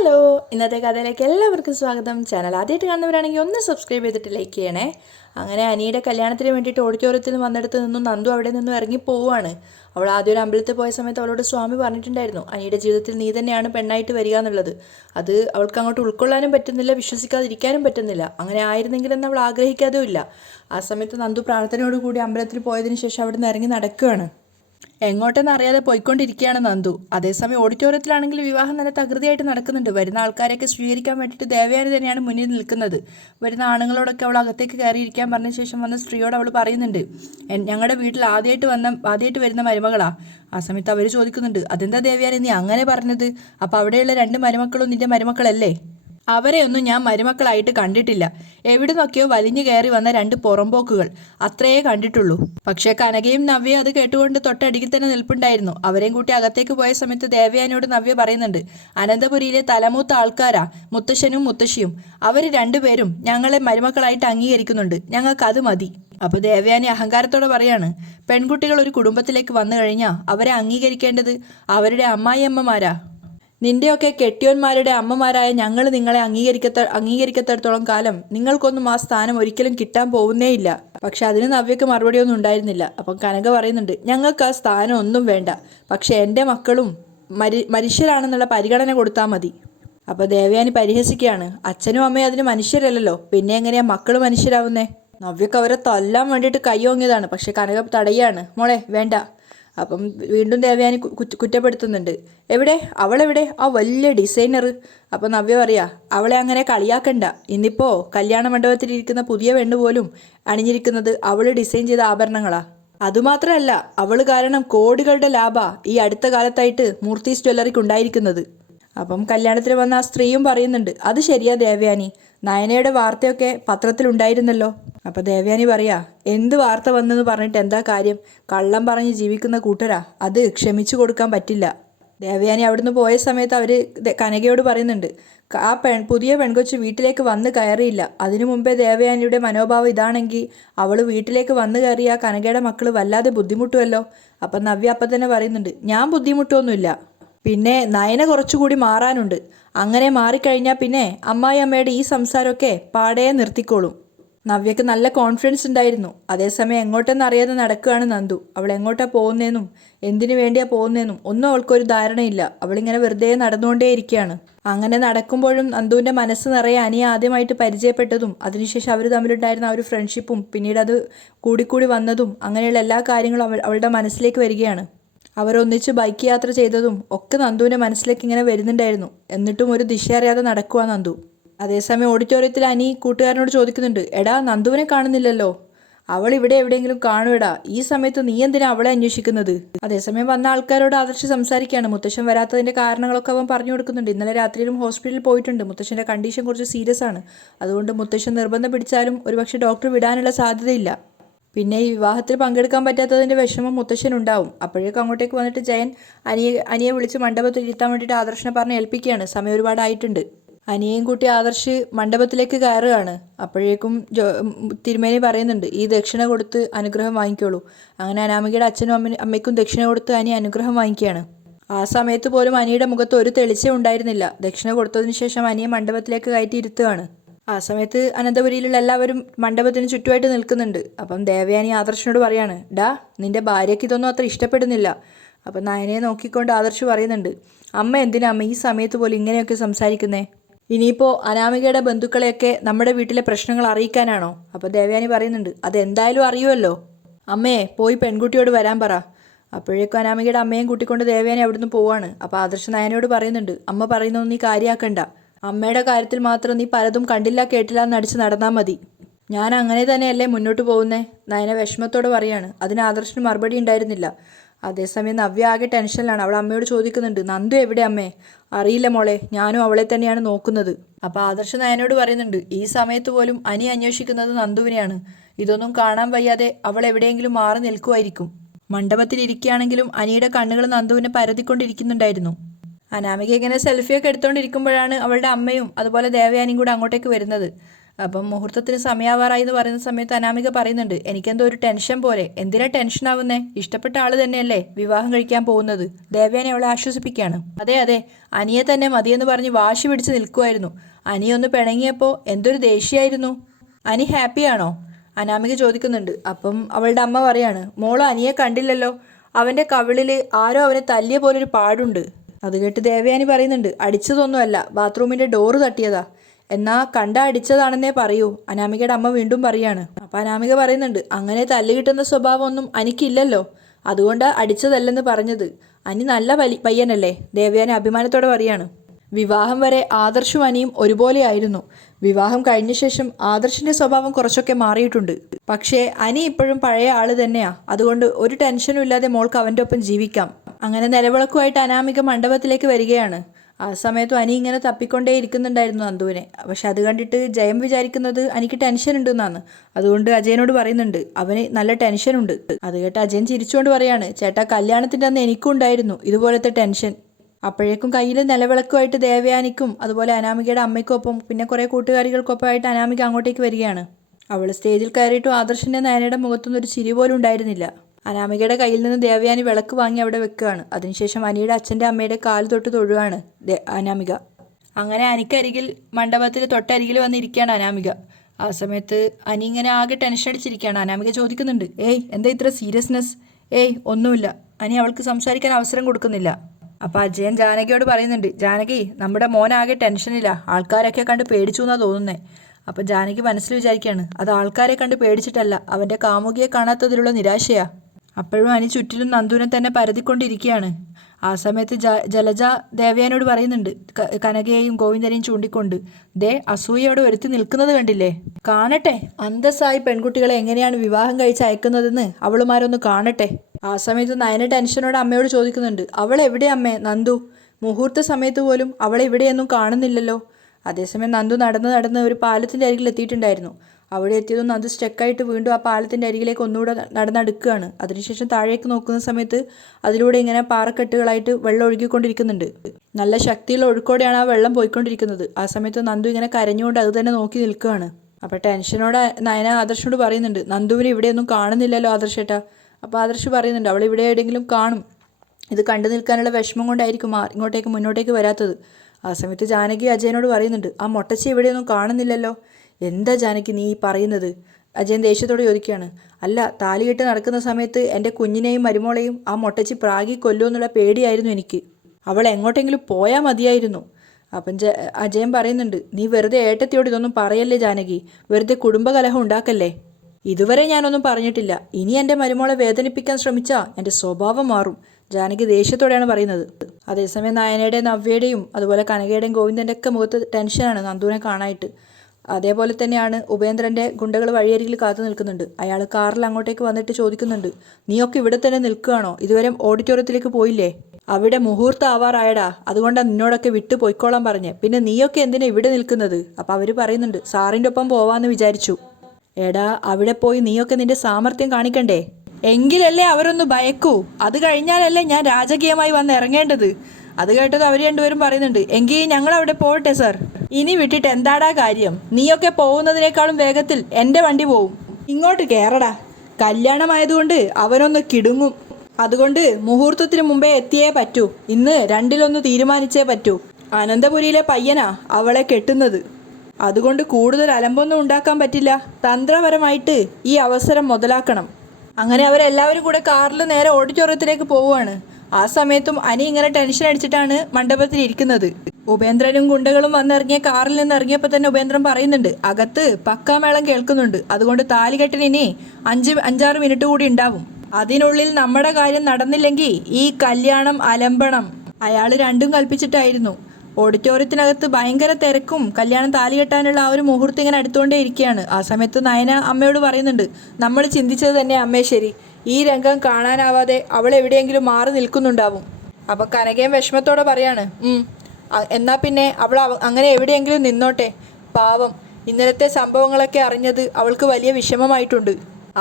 Hello, ഇന്നത്തെ കഥയിലേക്ക് എല്ലാവർക്കും സ്വാഗതം. ചാനൽ ആദ്യമായിട്ട് കാണുന്നവരാണെങ്കിൽ ഒന്ന് സബ്സ്ക്രൈബ് ചെയ്തിട്ട് ലൈക്ക് ചെയ്യണേ. അങ്ങനെ അനിയുടെ കല്യാണത്തിന് വേണ്ടിയിട്ട് ഓഡിറ്റോറിയത്തിൽ നിന്ന് വന്നെടുത്ത് നിന്നും നന്ദു അവിടെ നിന്നും ഇറങ്ങി പോവുകയാണ്. അവൾ ആദ്യം ഒരു അമ്പലത്തിൽ പോയ സമയത്ത് അവളോട് സ്വാമി പറഞ്ഞിട്ടുണ്ടായിരുന്നു, അനിയുടെ ജീവിതത്തിൽ നീ തന്നെയാണ് പെണ്ണായിട്ട് വരിക എന്നുള്ളത്. അത് അവൾക്ക് അങ്ങോട്ട് ഉൾക്കൊള്ളാനും പറ്റുന്നില്ല, വിശ്വസിക്കാതിരിക്കാനും പറ്റുന്നില്ല. അങ്ങനെ ആയിരുന്നെങ്കിലെന്ന് അവൾ ആഗ്രഹിക്കാതും ഇല്ല. ആ സമയത്ത് നന്ദു പ്രാർത്ഥനയോടുകൂടി അമ്പലത്തിൽ പോയതിനു ശേഷം അവിടെ നിന്ന് ഇറങ്ങി നടക്കുകയാണ്. എങ്ങോട്ടെന്ന് അറിയാതെ പോയിക്കൊണ്ടിരിക്കുകയാണ് നന്ദു. അതേസമയം ഓഡിറ്റോറിയത്തിലാണെങ്കിൽ വിവാഹം നല്ല തകൃതിയായിട്ട് നടക്കുന്നുണ്ട്. വരുന്ന ആൾക്കാരെയൊക്കെ സ്വീകരിക്കാൻ വേണ്ടിയിട്ട് ദേവയാനി തന്നെയാണ് മുന്നിൽ നിൽക്കുന്നത്. വരുന്ന ആണുങ്ങളോടൊക്കെ അവൾ അകത്തേക്ക് കയറിയിരിക്കാൻ പറഞ്ഞ ശേഷം വന്ന സ്ത്രീയോട് അവൾ പറയുന്നുണ്ട്, ഞങ്ങളുടെ വീട്ടിൽ ആദ്യമായിട്ട് വരുന്ന മരുമകളാ. ആ സമയത്ത് അവർ ചോദിക്കുന്നുണ്ട്, അതെന്താ ദേവയാനി നീ അങ്ങനെ പറഞ്ഞത്? അപ്പോൾ അവിടെയുള്ള 2 മരുമക്കളും നിന്റെ മരുമക്കളല്ലേ? അവരെയൊന്നും ഞാൻ മരുമക്കളായിട്ട് കണ്ടിട്ടില്ല. എവിടെ നോക്കിയോ വലിഞ്ഞു കയറി വന്ന 2 പുറമ്പോക്കുകൾ, അത്രയേ കണ്ടിട്ടുള്ളൂ. പക്ഷേ കനകയും നവ്യയും അത് കേട്ടുകൊണ്ട് തൊട്ടടുക്കി തന്നെ നിൽപ്പുണ്ടായിരുന്നു. അവരെയും കൂട്ടി അകത്തേക്ക് പോയ സമയത്ത് ദേവയാനിയോട് നവ്യ പറയുന്നുണ്ട്, അനന്തപുരിയിലെ തലമൂത്ത ആൾക്കാരാ മുത്തശ്ശനും മുത്തശ്ശിയും. അവർ 2 പേരും ഞങ്ങളെ മരുമക്കളായിട്ട് അംഗീകരിക്കുന്നുണ്ട്, ഞങ്ങൾക്ക് അത് മതി. അപ്പോൾ ദേവയാനി അഹങ്കാരത്തോടെ പറയാണ്, പെൺകുട്ടികൾ ഒരു കുടുംബത്തിലേക്ക് വന്നു കഴിഞ്ഞാൽ അവരെ അംഗീകരിക്കേണ്ടത് അവരുടെ അമ്മായിയമ്മമാരാ. നിന്റെയൊക്കെ കെട്ടിയോന്മാരുടെ അമ്മമാരായ ഞങ്ങൾ നിങ്ങളെ അംഗീകരിക്കത്തിടത്തോളം കാലം നിങ്ങൾക്കൊന്നും ആ സ്ഥാനം ഒരിക്കലും കിട്ടാൻ പോകുന്നേയില്ല. പക്ഷെ അതിന് നവ്യക്ക് മറുപടിയൊന്നും ഉണ്ടായിരുന്നില്ല. അപ്പം കനക പറയുന്നുണ്ട്, ഞങ്ങൾക്ക് ആ സ്ഥാനം ഒന്നും വേണ്ട, പക്ഷെ എൻ്റെ മക്കളും മനുഷ്യരാണെന്നുള്ള പരിഗണന കൊടുത്താൽ മതി. അപ്പോൾ ദേവയാനി പരിഹസിക്കുകയാണ്, അച്ഛനും അമ്മയും അതിന് മനുഷ്യരല്ലല്ലോ, പിന്നെ എങ്ങനെയാ മക്കൾ മനുഷ്യരാവുന്നേ? നവ്യക്ക് അവരെ തല്ലാൻ വേണ്ടിയിട്ട് കൈയോങ്ങിയതാണ്. പക്ഷെ കനക തടയാണ്, മോളെ വേണ്ട. അപ്പം വീണ്ടും ദേവയാനി കുറ്റപ്പെടുത്തുന്നുണ്ട്, അവളെവിടെ ആ വലിയ ഡിസൈനർ? അപ്പം നവ്യ പറയാ, അവളെ അങ്ങനെ കളിയാക്കണ്ട. ഇന്നിപ്പോൾ കല്യാണ മണ്ഡപത്തിലിരിക്കുന്ന പുതിയ പെണ്ണ് പോലും അണിഞ്ഞിരിക്കുന്നത് അവൾ ഡിസൈൻ ചെയ്ത ആഭരണങ്ങളാ. അതുമാത്രമല്ല, അവൾ കാരണം കോടികളുടെ ലാഭാ ഈ അടുത്ത കാലത്തായിട്ട് മൂർത്തീസ് ജ്വല്ലറിക്ക് ഉണ്ടായിരിക്കുന്നത്. അപ്പം കല്യാണത്തിന് വന്ന ആ സ്ത്രീയും പറയുന്നുണ്ട്, അത് ശരിയാ ദേവയാനി, നയനയുടെ വാർത്തയൊക്കെ പത്രത്തിലുണ്ടായിരുന്നല്ലോ. അപ്പം ദേവയാനി പറയാ, എന്ത് വാർത്ത വന്നെന്ന് പറഞ്ഞിട്ട് എന്താ കാര്യം? കള്ളം പറഞ്ഞ് ജീവിക്കുന്ന കൂട്ടരാ, അത് ക്ഷമിച്ചു കൊടുക്കാൻ പറ്റില്ല. ദേവയാനി അവിടുന്ന് പോയ സമയത്ത് അവർ കനകയോട് പറയുന്നുണ്ട്, ആ പുതിയ പെൺകൊച്ച് വീട്ടിലേക്ക് വന്ന് കയറിയില്ല. അതിനു മുമ്പേ ദേവയാനിയുടെ മനോഭാവം ഇതാണെങ്കിൽ അവൾ വീട്ടിലേക്ക് വന്ന് കയറിയ കനകയുടെ മക്കൾ വല്ലാതെ ബുദ്ധിമുട്ടുമല്ലോ. അപ്പം നവ്യ അപ്പം തന്നെ പറയുന്നുണ്ട്, ഞാൻ ബുദ്ധിമുട്ടൊന്നുമില്ല, പിന്നെ നയന കുറച്ചുകൂടി മാറാനുണ്ട്. അങ്ങനെ മാറിക്കഴിഞ്ഞാൽ പിന്നെ അമ്മായിയമ്മയുടെ ഈ സംസാരമൊക്കെ പാടേ നിർത്തിക്കോളും. നവ്യക്ക് നല്ല കോൺഫിഡൻസ് ഉണ്ടായിരുന്നു. അതേസമയം എങ്ങോട്ടെന്ന് അറിയാതെ നടക്കുകയാണ് നന്ദു. അവൾ എങ്ങോട്ടാ പോകുന്നതെന്നും എന്തിനു വേണ്ടിയാ പോകുന്നതെന്നും ഒന്നും അവൾക്കൊരു ധാരണയില്ല. അവളിങ്ങനെ വെറുതെ നടന്നുകൊണ്ടേയിരിക്കുകയാണ്. അങ്ങനെ നടക്കുമ്പോഴും നന്ദുവിൻ്റെ മനസ്സ് നിറയെ അനിയെ ആദ്യമായിട്ട് പരിചയപ്പെട്ടതും അതിനുശേഷം അവർ തമ്മിലുണ്ടായിരുന്ന ആ ഒരു ഫ്രണ്ട്ഷിപ്പും പിന്നീട് അത് കൂടിക്കൂടി വന്നതും അങ്ങനെയുള്ള എല്ലാ കാര്യങ്ങളും അവളുടെ മനസ്സിലേക്ക് വരികയാണ്. അവരൊന്നിച്ച് ബൈക്ക് യാത്ര ചെയ്തതും ഒക്കെ നന്ദുവിൻ്റെ മനസ്സിലേക്ക് ഇങ്ങനെ വരുന്നുണ്ടായിരുന്നു. എന്നിട്ടും ഒരു ദിശ അറിയാതെ നടക്കുക നന്ദു. അതേസമയം ഓഡിറ്റോറിയത്തിൽ അനി കൂട്ടുകാരനോട് ചോദിക്കുന്നുണ്ട്, എടാ നന്ദുവിനെ കാണുന്നില്ലല്ലോ, അവൾ ഇവിടെ എവിടെയെങ്കിലും കാണുമെടാ, ഈ സമയത്ത് നീ എന്തിനാ അവളെ അന്വേഷിക്കുന്നത്? അതേസമയം വന്ന ആൾക്കാരോട് ആദർശ് സംസാരിക്കുകയാണ്. മുത്തശ്ശൻ വരാത്തതിൻ്റെ കാരണങ്ങളൊക്കെ അവൻ പറഞ്ഞു കൊടുക്കുന്നുണ്ട്. ഇന്നലെ രാത്രിയിലും ഹോസ്പിറ്റലിൽ പോയിട്ടുണ്ട്, മുത്തശ്ശൻ്റെ കണ്ടീഷൻ കുറച്ച് സീരിയസ് ആണ്, അതുകൊണ്ട് മുത്തശ്ശൻ നിർബന്ധം പിടിച്ചാലും ഒരുപക്ഷെ ഡോക്ടർ വിടാനുള്ള സാധ്യതയില്ല. പിന്നെ ഈ വിവാഹത്തിൽ പങ്കെടുക്കാൻ പറ്റാത്തതിൻ്റെ വിഷമം മുത്തശ്ശനുണ്ടാവും. അപ്പോഴേക്കും അങ്ങോട്ടേക്ക് വന്നിട്ട് ജയൻ അനിയെ വിളിച്ച് മണ്ഡപത്തിൽ ഇരുത്താൻ വേണ്ടിയിട്ട് ആദർശിനെ പറഞ്ഞ് ഏൽപ്പിക്കുകയാണ്. സമയം ഒരുപാടായിട്ടുണ്ട്. അനിയെയും കൂട്ടി ആദർശ് മണ്ഡപത്തിലേക്ക് കയറുകയാണ്. അപ്പോഴേക്കും തിരുമേനി പറയുന്നുണ്ട്, ഈ ദക്ഷിണ കൊടുത്ത് അനുഗ്രഹം വാങ്ങിക്കോളൂ. അങ്ങനെ അനാമികയുടെ അച്ഛനും അമ്മയ്ക്കും ദക്ഷിണ കൊടുത്ത് അനി അനുഗ്രഹം വാങ്ങിക്കുകയാണ്. ആ സമയത്ത് പോലും അനിയുടെ മുഖത്ത് ഒരു തെളിച്ചം ഉണ്ടായിരുന്നില്ല. ദക്ഷിണ കൊടുത്തതിന് ശേഷം അനിയെ മണ്ഡപത്തിലേക്ക് കയറ്റി ഇരുത്തുകയാണ്. ആ സമയത്ത് അനന്തപുരിയിലുള്ള എല്ലാവരും മണ്ഡപത്തിന് ചുറ്റുമായിട്ട് നിൽക്കുന്നുണ്ട്. അപ്പം ദേവയാനി ആദർശനോട് പറയാണ്, ഡാ നിന്റെ ഭാര്യയ്ക്ക് ഇതൊന്നും അത്ര ഇഷ്ടപ്പെടുന്നില്ല. അപ്പം നയനയെ നോക്കിക്കൊണ്ട് ആദർശ് പറയുന്നുണ്ട്, അമ്മ എന്തിനാ അമ്മ ഈ സമയത്ത് പോലും ഇങ്ങനെയൊക്കെ സംസാരിക്കുന്നേ? ഇനിയിപ്പോൾ അനാമികയുടെ ബന്ധുക്കളെയൊക്കെ നമ്മുടെ വീട്ടിലെ പ്രശ്നങ്ങൾ അറിയിക്കാനാണോ? അപ്പോൾ ദേവയാനി പറയുന്നുണ്ട്, അതെന്തായാലും അറിയുമല്ലോ. അമ്മയെ പോയി പെൺകുട്ടിയോട് വരാൻ പറ. അപ്പോഴേക്കും അനാമികയുടെ അമ്മയും കൂട്ടിക്കൊണ്ട് ദേവയാനി അവിടുന്ന് പോവാണ്. അപ്പോൾ ആദർശ് നയനയോട് പറയുന്നുണ്ട്, അമ്മ പറയുന്നതൊന്നും നീ കാര്യമാക്കണ്ട, അമ്മയുടെ കാര്യത്തിൽ മാത്രം നീ പലതും കണ്ടില്ല കേട്ടില്ല എന്നടിച്ച് നടന്നാൽ മതി. ഞാൻ അങ്ങനെ തന്നെയല്ലേ മുന്നോട്ട് പോകുന്നേ? നയന വിഷമത്തോട് പറയാണ്. അതിന് ആദർശിന് മറുപടി ഉണ്ടായിരുന്നില്ല. അതേസമയം നവ്യ ആകെ ടെൻഷനിലാണ്. അവൾ അമ്മയോട് ചോദിക്കുന്നുണ്ട്, നന്ദു എവിടെ അമ്മേ? അറിയില്ല മോളെ, ഞാനും അവളെ തന്നെയാണ് നോക്കുന്നത്. അപ്പോൾ ആദർശ് നയനോട് പറയുന്നുണ്ട്, ഈ സമയത്ത് പോലും അനി അന്വേഷിക്കുന്നത് നന്ദുവിനെയാണ്. ഇതൊന്നും കാണാൻ വയ്യാതെ അവൾ എവിടെയെങ്കിലും മാറി നിൽക്കുമായിരിക്കും. മണ്ഡപത്തിലിരിക്കുകയാണെങ്കിലും അനിയുടെ കണ്ണുകൾ നന്ദുവിനെ പരതിക്കൊണ്ടിരിക്കുന്നുണ്ടായിരുന്നു. അനാമിക ഇങ്ങനെ സെൽഫിയൊക്കെ എടുത്തുകൊണ്ടിരിക്കുമ്പോഴാണ് അവളുടെ അമ്മയും അതുപോലെ ദേവയാനിയും കൂടെ അങ്ങോട്ടേക്ക് വരുന്നത്. അപ്പം മുഹൂർത്തത്തിന് സമയാവാറായി എന്ന് പറയുന്ന സമയത്ത് അനാമിക പറയുന്നുണ്ട്, എനിക്കെന്തോ ഒരു ടെൻഷൻ പോലെ. എന്തിനാ ടെൻഷൻ ആവുന്നേ? ഇഷ്ടപ്പെട്ട ആള് തന്നെയല്ലേ വിവാഹം കഴിക്കാൻ പോകുന്നത്. ദേവയാനി അവളെ ആശ്വസിപ്പിക്കുകയാണ്. അതെ അതെ, അനിയെ തന്നെ മതിയെന്ന് പറഞ്ഞ് വാശി പിടിച്ച് നിൽക്കുമായിരുന്നു. അനിയൊന്ന് പിണങ്ങിയപ്പോൾ എന്തൊരു ദേഷ്യമായിരുന്നു. അനി ഹാപ്പിയാണോ? അനാമിക ചോദിക്കുന്നുണ്ട്. അപ്പം അവളുടെ അമ്മ പറയാണ്, മോള് അനിയെ കണ്ടില്ലല്ലോ, അവൻ്റെ കവിളിൽ ആരോ അവനെ തല്ലിയ പോലൊരു പാടുണ്ട്. അത് കേട്ട് ദേവയാനി പറയുന്നുണ്ട്, അടിച്ചതൊന്നുമല്ല, ബാത്റൂമിൻ്റെ ഡോറ് തട്ടിയതാ. എന്നാ കണ്ട അടിച്ചതാണെന്നേ പറയൂ. അനാമികയുടെ അമ്മ വീണ്ടും പറയാണ്. അപ്പം അനാമിക പറയുന്നുണ്ട്, അങ്ങനെ തല്ല് കിട്ടുന്ന സ്വഭാവമൊന്നും അനിക്കില്ലല്ലോ, അതുകൊണ്ട് അടിച്ചതല്ലെന്ന് പറഞ്ഞത്. അനി നല്ല പയ്യനല്ലേ? ദേവയാനി അഭിമാനത്തോടെ പറയാണ്. വിവാഹം വരെ ആദർശും അനിയും ഒരുപോലെയായിരുന്നു. വിവാഹം കഴിഞ്ഞ ശേഷം ആദർശിൻ്റെ സ്വഭാവം കുറച്ചൊക്കെ മാറിയിട്ടുണ്ട്. പക്ഷേ അനി ഇപ്പോഴും പഴയ ആള് തന്നെയാ. അതുകൊണ്ട് ഒരു ടെൻഷനും ഇല്ലാതെ മോൾക്ക് അവൻ്റെ ഒപ്പം ജീവിക്കാം. അങ്ങനെ നിലവിളക്കുമായിട്ട് അനാമിക മണ്ഡപത്തിലേക്ക് വരികയാണ്. ആ സമയത്തും അനി ഇങ്ങനെ തപ്പിക്കൊണ്ടേ ഇരിക്കുന്നുണ്ടായിരുന്നു നന്ദുവിനെ. പക്ഷെ അത് കണ്ടിട്ട് ജയം വിചാരിക്കുന്നത് അനിക്ക് ടെൻഷൻ ഉണ്ടെന്നാണ്. അതുകൊണ്ട് അജയനോട് പറയുന്നുണ്ട്, അവന് നല്ല ടെൻഷനുണ്ട്. അത് കേട്ട് അജയൻ ചിരിച്ചുകൊണ്ട് പറയാണ്, ചേട്ടാ കല്യാണത്തിൻ്റെ അന്ന് എനിക്കും ഉണ്ടായിരുന്നു ഇതുപോലത്തെ ടെൻഷൻ. അപ്പോഴേക്കും കയ്യിൽ നിലവിളക്കുമായിട്ട് ദേവയാനിക്കും അതുപോലെ അനാമികയുടെ അമ്മയ്ക്കൊപ്പം പിന്നെ കുറേ കൂട്ടുകാരികൾക്കൊപ്പമായിട്ട് അനാമിക അങ്ങോട്ടേക്ക് വരികയാണ്. അവൾ സ്റ്റേജിൽ കയറിയിട്ടും ആദർശിൻ്റെ നയനയുടെ മുഖത്തൊന്നും ഒരു ചിരി പോലും ഉണ്ടായിരുന്നില്ല. അനാമികയുടെ കയ്യിൽ നിന്ന് ദേവയാനി വിളക്ക് വാങ്ങി അവിടെ വെക്കുകയാണ്. അതിനുശേഷം അനിയുടെ അച്ഛൻ്റെ അമ്മയുടെ കാല് തൊട്ട് തൊഴുവാണ് അനാമിക. അങ്ങനെ അനിക്കരികിൽ മണ്ഡപത്തിൽ തൊട്ടരികിൽ വന്നിരിക്കുകയാണ് അനാമിക. ആ സമയത്ത് അനി ഇങ്ങനെ ആകെ ടെൻഷൻ അടിച്ചിരിക്കുകയാണ്. അനാമിക ചോദിക്കുന്നുണ്ട്, ഏയ് എന്താ ഇത്ര സീരിയസ്നെസ്? ഏയ് ഒന്നുമില്ല. അനി അവൾക്ക് സംസാരിക്കാൻ അവസരം കൊടുക്കുന്നില്ല. അപ്പോൾ അജയൻ ജാനകിയോട് പറയുന്നുണ്ട്, ജാനകി നമ്മുടെ മോനാകെ ടെൻഷനില്ല, ആൾക്കാരൊക്കെ കണ്ട് പേടിച്ചു എന്നാണ് തോന്നുന്നത്. അപ്പോൾ ജാനകി മനസ്സിൽ വിചാരിക്കുകയാണ്, അത് ആൾക്കാരെ കണ്ട് പേടിച്ചിട്ടല്ല, അവൻ്റെ കാമുകിയെ കാണാത്തതിലുള്ള നിരാശയാ. അപ്പോഴും അനി ചുറ്റിലും നന്ദുവിനെ തന്നെ പരതിക്കൊണ്ടിരിക്കുകയാണ്. ആ സമയത്ത് ജലജ ദേവയാനോട് പറയുന്നുണ്ട്, കനകയെയും ഗോവിന്ദനെയും ചൂണ്ടിക്കൊണ്ട്, ദേ അസൂയയോടെ ഒരുത്തി നിൽക്കുന്നത് കണ്ടില്ലേ? കാണട്ടെ അന്തസ്സായി പെൺകുട്ടികളെ എങ്ങനെയാണ് വിവാഹം കഴിച്ച് അയക്കുന്നതെന്ന് അവളുമാരൊന്ന് കാണട്ടെ. ആ സമയത്ത് നയന ടെൻഷനോട് അമ്മയോട് ചോദിക്കുന്നുണ്ട്, അവൾ എവിടെ അമ്മേ? നന്ദു മുഹൂർത്ത സമയത്ത് പോലും അവളെ എവിടെയൊന്നും കാണുന്നില്ലല്ലോ. അതേസമയം നന്ദു നടന്ന് ഒരു പാലത്തിൻ്റെ അരികിൽ എത്തിയിട്ടുണ്ടായിരുന്നു. അവിടെ എത്തിയതും നന്ദു സ്റ്റക്കായിട്ട് വീണ്ടും ആ പാലത്തിൻ്റെ അരികിലേക്ക് ഒന്നുകൂടെ നടന്നെടുക്കുകയാണ്. അതിനുശേഷം താഴേക്ക് നോക്കുന്ന സമയത്ത് അതിലൂടെ ഇങ്ങനെ പാറക്കെട്ടുകളായിട്ട് വെള്ളം ഒഴുകിക്കൊണ്ടിരിക്കുന്നുണ്ട്. നല്ല ശക്തിയുള്ള ഒഴുക്കോടെയാണ് ആ വെള്ളം പോയിക്കൊണ്ടിരിക്കുന്നത്. ആ സമയത്ത് നന്ദു ഇങ്ങനെ കരഞ്ഞുകൊണ്ട് അത് തന്നെ നോക്കി നിൽക്കുകയാണ്. അപ്പോൾ ടെൻഷനോടെ നയന ആദർശനോട് പറയുന്നുണ്ട്, നന്ദുവിനെ ഇവിടെയൊന്നും കാണുന്നില്ലല്ലോ ആദർശേട്ടാ. അപ്പോൾ ആദർശ് പറയുന്നുണ്ട്, അവൾ ഇവിടെ എവിടെയെങ്കിലും കാണും, ഇത് കണ്ടു നിൽക്കാനുള്ള വിഷമം കൊണ്ടായിരിക്കും മുന്നോട്ടേക്ക് വരാത്തത്. ആ സമയത്ത് ജാനകി അജയനോട് പറയുന്നുണ്ട്, ആ മൊട്ടച്ചി ഇവിടെയൊന്നും കാണുന്നില്ലല്ലോ. എന്താ ജാനകി നീ പറയുന്നത്? അജയൻ ദേഷ്യത്തോട് ചോദിക്കുകയാണ്. അല്ല, താലികെട്ട് നടക്കുന്ന സമയത്ത് എൻ്റെ കുഞ്ഞിനെയും മരുമോളെയും ആ മൊട്ടച്ചി പ്രാഗി കൊല്ലുമെന്നുള്ള പേടിയായിരുന്നു എനിക്ക്. അവൾ എങ്ങോട്ടെങ്കിലും പോയാൽ മതിയായിരുന്നു. അപ്പം അജയൻ പറയുന്നുണ്ട്, നീ വെറുതെ ഏട്ടത്തിയോട് ഇതൊന്നും പറയല്ലേ ജാനകി, വെറുതെ കുടുംബകലഹം ഉണ്ടാക്കല്ലേ. ഇതുവരെ ഞാനൊന്നും പറഞ്ഞിട്ടില്ല. ഇനി എൻ്റെ മരുമോളെ വേദനിപ്പിക്കാൻ ശ്രമിച്ചാൽ എൻ്റെ സ്വഭാവം മാറും. ജാനകി ദേഷ്യത്തോടെയാണ് പറയുന്നത്. അതേസമയം നയനയുടെയും നവ്യയുടെയും അതുപോലെ കനകയുടെയും ഗോവിന്ദൻ്റെ ഒക്കെ മുഖത്ത് ടെൻഷനാണ് നന്ദുവിനെ കാണാനായിട്ട്. അതേപോലെ തന്നെയാണ് ഉപേന്ദ്രൻ്റെ ഗുണ്ടകൾ വഴിയരികിൽ കാത്തു നിൽക്കുന്നുണ്ട്. അയാൾ കാറിൽ അങ്ങോട്ടേക്ക് വന്നിട്ട് ചോദിക്കുന്നുണ്ട്, നീയൊക്കെ ഇവിടെ തന്നെ നിൽക്കുകയാണോ? ഇതുവരെ ഓഡിറ്റോറിയത്തിലേക്ക് പോയില്ലേ? അവിടെ മുഹൂർത്തം ആവാറായടാ, അതുകൊണ്ടാണ് നിന്നോടൊക്കെ വിട്ടു പോയിക്കോളാൻ പറഞ്ഞ്. പിന്നെ നീയൊക്കെ എന്തിനാ ഇവിടെ നിൽക്കുന്നത്? അപ്പോൾ അവർ പറയുന്നുണ്ട്, സാറിൻ്റെ ഒപ്പം പോവാമെന്ന് വിചാരിച്ചു. എടാ, അവിടെ പോയി നീയൊക്കെ നിന്റെ സാമർത്ഥ്യം കാണിക്കണ്ടേ? എങ്കിലല്ലേ അവരൊന്ന് ഭയക്കൂ. അത് കഴിഞ്ഞാലല്ലേ ഞാൻ രാജകീയമായി വന്ന് ഇറങ്ങേണ്ടത്. അത് കേട്ടത് അവർ രണ്ടുപേരും പറയുന്നുണ്ട്, എങ്കിൽ ഞങ്ങൾ അവിടെ പോകട്ടെ സാർ. ഇനി വിട്ടിട്ട് എന്താടാ കാര്യം? നീയൊക്കെ പോകുന്നതിനേക്കാളും വേഗത്തിൽ എൻ്റെ വണ്ടി പോവും. ഇങ്ങോട്ട് കയറടാ. കല്യാണമായതുകൊണ്ട് അവനൊന്ന് കിടുങ്ങും. അതുകൊണ്ട് മുഹൂർത്തത്തിന് മുമ്പേ എത്തിയേ പറ്റൂ. ഇന്ന് രണ്ടിലൊന്ന് തീരുമാനിച്ചേ പറ്റൂ. അനന്തപുരിയിലെ പയ്യനാ അവളെ കെട്ടുന്നത്. അതുകൊണ്ട് കൂടുതൽ അലമ്പൊന്നും ഉണ്ടാക്കാൻ പറ്റില്ല. തന്ത്രപരമായിട്ട് ഈ അവസരം മുതലാക്കണം. അങ്ങനെ അവരെല്ലാവരും കൂടെ കാറിൽ നേരെ ഓഡിറ്റോറിയത്തിലേക്ക് പോവുകയാണ്. ആ സമയത്തും അനി ഇങ്ങനെ ടെൻഷൻ അടിച്ചിട്ടാണ് മണ്ഡപത്തിൽ ഇരിക്കുന്നത്. ഉപേന്ദ്രനും ഗുണ്ടകളും വന്നിറങ്ങിയ കാറിൽ നിന്ന് ഇറങ്ങിയപ്പോൾ തന്നെ ഉപേന്ദ്രൻ പറയുന്നുണ്ട്, അകത്ത് പക്കാമേളം കേൾക്കുന്നുണ്ട്. അതുകൊണ്ട് താലികെട്ടിന് ഇനി 5-6 മിനിറ്റ് കൂടി ഉണ്ടാവും. അതിനുള്ളിൽ നമ്മുടെ കാര്യം നടന്നില്ലെങ്കിൽ ഈ കല്യാണം അലമ്പണം. അയാൾ രണ്ടും കൽപ്പിച്ചിട്ടായിരുന്നു. ഓഡിറ്റോറിയത്തിനകത്ത് ഭയങ്കര തിരക്കും കല്യാണം താലി കെട്ടാനുള്ള ആ ഒരു മുഹൂർത്തം ഇങ്ങനെ അടുത്തുകൊണ്ടേ ഇരിക്കുകയാണ്. ആ സമയത്ത് നയന അമ്മയോട് പറയുന്നുണ്ട്, നമ്മൾ ചിന്തിച്ചത് തന്നെ അമ്മേ ശരി. ഈ രംഗം കാണാനാവാതെ അവൾ എവിടെയെങ്കിലും മാറി നിൽക്കുന്നുണ്ടാവും. അപ്പം കനകയും വിഷമത്തോടെ പറയാണ്, എന്നാൽ പിന്നെ അവൾ അങ്ങനെ എവിടെയെങ്കിലും നിന്നോട്ടെ. പാവം, ഇന്നലത്തെ സംഭവങ്ങളൊക്കെ അറിഞ്ഞത് അവൾക്ക് വലിയ വിഷമമായിട്ടുണ്ട്.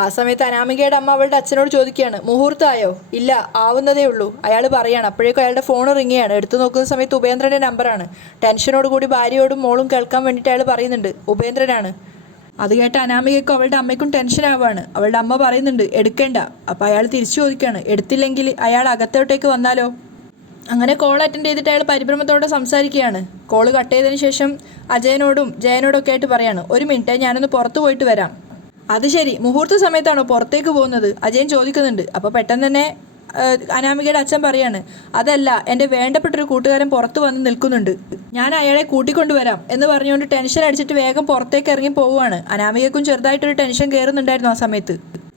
ആ സമയത്ത് അനാമികയുടെ അമ്മ അവളുടെ അച്ഛനോട് ചോദിക്കുകയാണ്, മുഹൂർത്തമായോ? ഇല്ല, ആവുന്നതേ ഉള്ളൂ. അയാൾ പറയാണ്. അപ്പോഴേക്കും അയാളുടെ ഫോൺ റിങ്ങുകയാണ്. എടുത്തു നോക്കുന്ന സമയത്ത് ഉപേന്ദ്രൻ്റെ നമ്പറാണ്. ടെൻഷനോട് കൂടി ഭാര്യയോടും മോളും കേൾക്കാൻ വേണ്ടിയിട്ട് അയാൾ പറയുന്നുണ്ട്, ഉപേന്ദ്രനാണ്. അത് കേട്ട് അനാമികയ്ക്കും അവളുടെ അമ്മയ്ക്കും ടെൻഷൻ ആവുകയാണ്. അവളുടെ അമ്മ പറയുന്നുണ്ട് എടുക്കേണ്ട. അപ്പോൾ അയാൾ തിരിച്ചു ചോദിക്കുകയാണ്, എടുത്തില്ലെങ്കിൽ അയാൾ അകത്തോട്ടേക്ക് വന്നാലോ? അങ്ങനെ കോൾ അറ്റൻഡ് ചെയ്തിട്ട് അയാൾ പരിഭ്രമത്തോടെ സംസാരിക്കുകയാണ്. കോള് കട്ട് ചെയ്തതിന് ശേഷം അജയനോടും ജയനോടും ഒക്കെ ആയിട്ട് പറയാണ്, ഒരു മിനിറ്റ് ഞാനൊന്ന് പുറത്ത് പോയിട്ട് വരാം. അത് ശരി, മുഹൂർത്ത സമയത്താണോ പുറത്തേക്ക് പോകുന്നത്? അജയൻ ചോദിക്കുന്നുണ്ട്. അപ്പോൾ പെട്ടെന്ന് തന്നെ അനാമികയുടെ അച്ഛൻ പറയാണ്, അതല്ല, എൻ്റെ വേണ്ടപ്പെട്ടൊരു കൂട്ടുകാരൻ പുറത്ത് വന്ന് നിൽക്കുന്നുണ്ട്, ഞാൻ അയാളെ കൂട്ടിക്കൊണ്ടുവരാം എന്ന് പറഞ്ഞുകൊണ്ട് ടെൻഷൻ അടിച്ചിട്ട് വേഗം പുറത്തേക്ക് ഇറങ്ങി പോവുകയാണ്. അനാമികയ്ക്കും ചെറുതായിട്ടൊരു ടെൻഷൻ കയറുന്നുണ്ടായിരുന്നു ആ സമയത്ത്.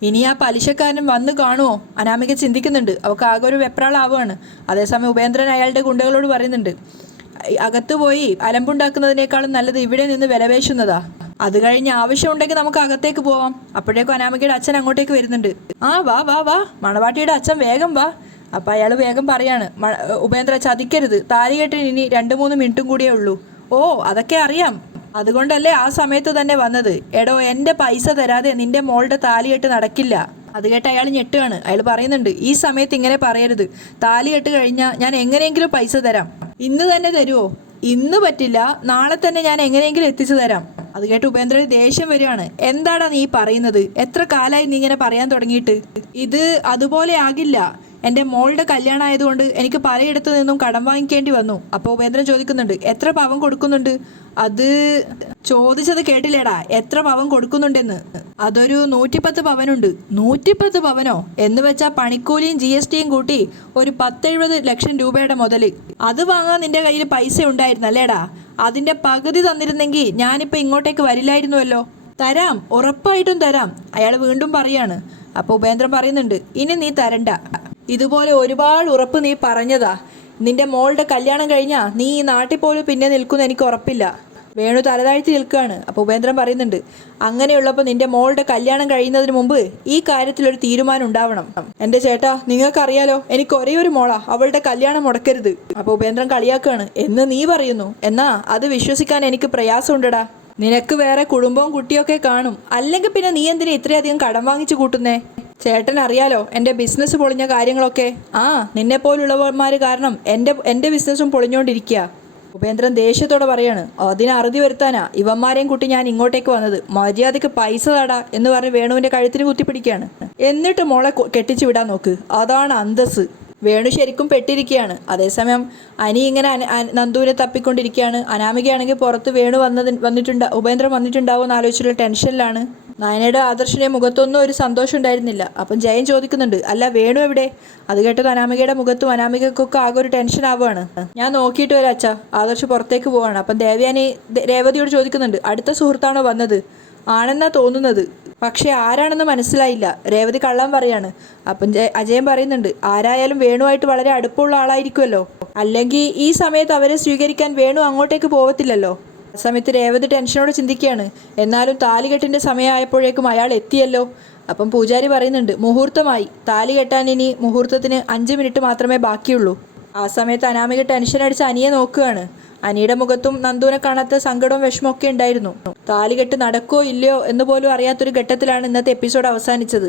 ഇനി ആ പലിശക്കാരൻ വന്ന് കാണുമോ? അനാമിക ചിന്തിക്കുന്നുണ്ട്. അവൾക്ക് ആകെ ഒരു വെപ്രാളാവുകയാണ്. അതേസമയം ഉപേന്ദ്രൻ അയാളുടെ ഗുണ്ടകളോട് പറയുന്നുണ്ട്, അകത്ത് പോയി അലമ്പുണ്ടാക്കുന്നതിനേക്കാളും നല്ലത് ഇവിടെ നിന്ന് വിലപേശുന്നതാ. അത് കഴിഞ്ഞ് ആവശ്യമുണ്ടെങ്കിൽ നമുക്ക് അകത്തേക്ക് പോവാം. അപ്പോഴേക്കും അനാമികയുടെ അച്ഛൻ അങ്ങോട്ടേക്ക് വരുന്നുണ്ട്. ആ വാ വാ വാ, മണവാട്ടിയുടെ അച്ഛൻ വേഗം വാ. അപ്പം അയാൾ വേഗം പറയാണ്, ഉപേന്ദ്ര ചതിക്കരുത്, താലികെട്ടിന് ഇനി 2-3 മിനിറ്റും കൂടിയേ ഉള്ളൂ. ഓ അതൊക്കെ അറിയാം, അതുകൊണ്ടല്ലേ ആ സമയത്ത് തന്നെ വന്നത്. എടോ, എൻ്റെ പൈസ തരാതെ നിന്റെ മോളുടെ താലികെട്ട് നടക്കില്ല. അത് കേട്ട് അയാൾ ഞെട്ടുകയാണ്. അയാൾ പറയുന്നുണ്ട്, ഈ സമയത്ത് ഇങ്ങനെ പറയരുത്, താലികെട്ട് കഴിഞ്ഞാൽ ഞാൻ എങ്ങനെയെങ്കിലും പൈസ തരാം. ഇന്ന് തന്നെ തരുമോ? ഇന്ന് പറ്റില്ല, നാളെ തന്നെ ഞാൻ എങ്ങനെയെങ്കിലും എത്തിച്ചു തരാം. അത് കേട്ട് ഉപേന്ദ്രന് ദേഷ്യം വരികയാണ്. എന്താടാ നീ പറയുന്നത്? എത്ര കാലമായി നീ ഇങ്ങനെ പറയാൻ തുടങ്ങിയിട്ട്? ഇത് അതുപോലെ ആകില്ല. എൻ്റെ മോളുടെ കല്യാണം ആയതുകൊണ്ട് എനിക്ക് പലയിടത്തു നിന്നും കടം വാങ്ങിക്കേണ്ടി വന്നു. അപ്പോൾ ഉപേന്ദ്രൻ ചോദിക്കുന്നുണ്ട്, എത്ര പവൻ കൊടുക്കുന്നുണ്ട്? അത് ചോദിച്ചത് കേട്ടില്ലേടാ, എത്ര പവൻ കൊടുക്കുന്നുണ്ടെന്ന്? അതൊരു 110 പവനുണ്ട്. 110 പവനോ? എന്ന് വെച്ചാൽ പണിക്കൂലിയും GSTയും കൂട്ടി ഒരു 10-70 ലക്ഷം രൂപയുടെ മുതൽ. അത് വാങ്ങാൻ നിന്റെ കയ്യിൽ പൈസ ഉണ്ടായിരുന്നല്ലേടാ? അതിൻ്റെ പകുതി തന്നിരുന്നെങ്കിൽ ഞാനിപ്പോൾ ഇങ്ങോട്ടേക്ക് വരില്ലായിരുന്നുവല്ലോ. തരാം, ഉറപ്പായിട്ടും തരാം, അയാൾ വീണ്ടും പറയാണ്. അപ്പോൾ ഉപേന്ദ്രൻ പറയുന്നുണ്ട്, ഇനി നീ തരണ്ട. ഇതുപോലെ ഒരുപാട് ഉറപ്പ് നീ പറഞ്ഞതാ. നിന്റെ മോളുടെ കല്യാണം കഴിഞ്ഞാൽ നീ ഈ നാട്ടിൽ പോലും പിന്നെ നിൽക്കുമെന്ന് എനിക്ക് ഉറപ്പില്ല. വേണു തലതാഴ്ത്തി നിൽക്കുകയാണ്. അപ്പോൾ ഉപേന്ദ്രൻ പറയുന്നുണ്ട്, അങ്ങനെയുള്ളപ്പോൾ നിന്റെ മോളുടെ കല്യാണം കഴിയുന്നതിന് മുമ്പ് ഈ കാര്യത്തിലൊരു തീരുമാനം ഉണ്ടാവണം. എൻ്റെ ചേട്ടാ, നിങ്ങൾക്കറിയാലോ, എനിക്ക് ഒരേ ഒരു മോളാ, അവളുടെ കല്യാണം മുടക്കരുത്. അപ്പോൾ ഉപേന്ദ്രൻ കളിയാക്കുകയാണ്. എന്ന് നീ പറയുന്നു, എന്നാ അത് വിശ്വസിക്കാൻ എനിക്ക് പ്രയാസമുണ്ടടാ. നിനക്ക് വേറെ കുടുംബവും കുട്ടിയൊക്കെ കാണും, അല്ലെങ്കിൽ പിന്നെ നീ എന്തിനാ ഇത്രയധികം കടം വാങ്ങിച്ചു കൂട്ടുന്നേ? ചേട്ടൻ അറിയാലോ എൻ്റെ ബിസിനസ് പൊളിഞ്ഞ കാര്യങ്ങളൊക്കെ. നിന്നെപ്പോലുള്ളവന്മാർ കാരണം എൻ്റെ ബിസിനസ്സും പൊളിഞ്ഞുകൊണ്ടിരിക്കുക. ഉപേന്ദ്രൻ ദേഷ്യത്തോടെ പറയാണ്, അതിന് അറുതി വരുത്താനാ ഇവന്മാരെയും കൂട്ടി ഞാൻ ഇങ്ങോട്ടേക്ക് വന്നത്. മര്യാദയ്ക്ക് പൈസ തടാ എന്ന് പറഞ്ഞ് വേണുവിൻ്റെ കഴുത്തിന് കുത്തിപ്പിടിക്കുകയാണ്. എന്നിട്ട് മോളെ കെട്ടിച്ചു വിടാൻ നോക്ക്, അതാണ് അന്തസ്. വേണു ശരിക്കും പെട്ടിരിക്കുകയാണ്. അതേസമയം അനി ഇങ്ങനെ നന്ദുവിനെ തപ്പിക്കൊണ്ടിരിക്കുകയാണ്. അനാമികയാണെങ്കിൽ പുറത്ത് വേണു ഉപേന്ദ്രൻ വന്നിട്ടുണ്ടാവും എന്ന് ആലോചിച്ചിട്ടുള്ള ടെൻഷനിലാണ്. നയനയുടെ ആദർശിൻ്റെ മുഖത്തൊന്നും ഒരു സന്തോഷം ഉണ്ടായിരുന്നില്ല. അപ്പം ജയൻ ചോദിക്കുന്നുണ്ട്, അല്ല വേണു എവിടെ? അത് കേട്ടത് അനാമികയുടെ മുഖത്തും അനാമികക്കൊക്കെ ആകെ ഒരു ടെൻഷൻ ആവുകയാണ്. ഞാൻ നോക്കിയിട്ട് വരാം അച്ഛാ. ആദർശ് പുറത്തേക്ക് പോവാണ്. അപ്പം രേവതിയോട് ചോദിക്കുന്നുണ്ട്, അടുത്ത സുഹൃത്താണോ വന്നത്? ആണെന്നാ തോന്നുന്നത്, പക്ഷേ ആരാണെന്ന് മനസ്സിലായില്ല. രേവതി കള്ളം പറയാണ്. അപ്പം അജയൻ പറയുന്നുണ്ട്, ആരായാലും വേണുവായിട്ട് വളരെ അടുപ്പമുള്ള ആളായിരിക്കുമല്ലോ, അല്ലെങ്കിൽ ഈ സമയത്ത് അവരെ സ്വീകരിക്കാൻ വേണു അങ്ങോട്ടേക്ക് പോകത്തില്ലല്ലോ. ആ സമയത്ത് രേവതി ടെൻഷനോടെ ചിന്തിക്കുകയാണ്. എന്നാലും താലികെട്ടിൻ്റെ സമയമായപ്പോഴേക്കും അയാൾ എത്തിയല്ലോ. അപ്പം പൂജാരി പറയുന്നുണ്ട്, മുഹൂർത്തമായി, താലി കെട്ടാൻ ഇനി മുഹൂർത്തത്തിന് 5 മിനിറ്റ് മാത്രമേ ബാക്കിയുള്ളൂ. ആ സമയത്ത് അനാമിക ടെൻഷൻ അടിച്ച് അനിയെ നോക്കുകയാണ്. അനിയുടെ മുഖത്തും നന്ദുവിനെ കാണാത്ത സങ്കടവും വിഷമമൊക്കെ ഉണ്ടായിരുന്നു. താലികെട്ട് നടക്കോ ഇല്ലയോ എന്ന് പോലും അറിയാത്തൊരു ഘട്ടത്തിലാണ് ഇന്നത്തെ എപ്പിസോഡ് അവസാനിച്ചത്.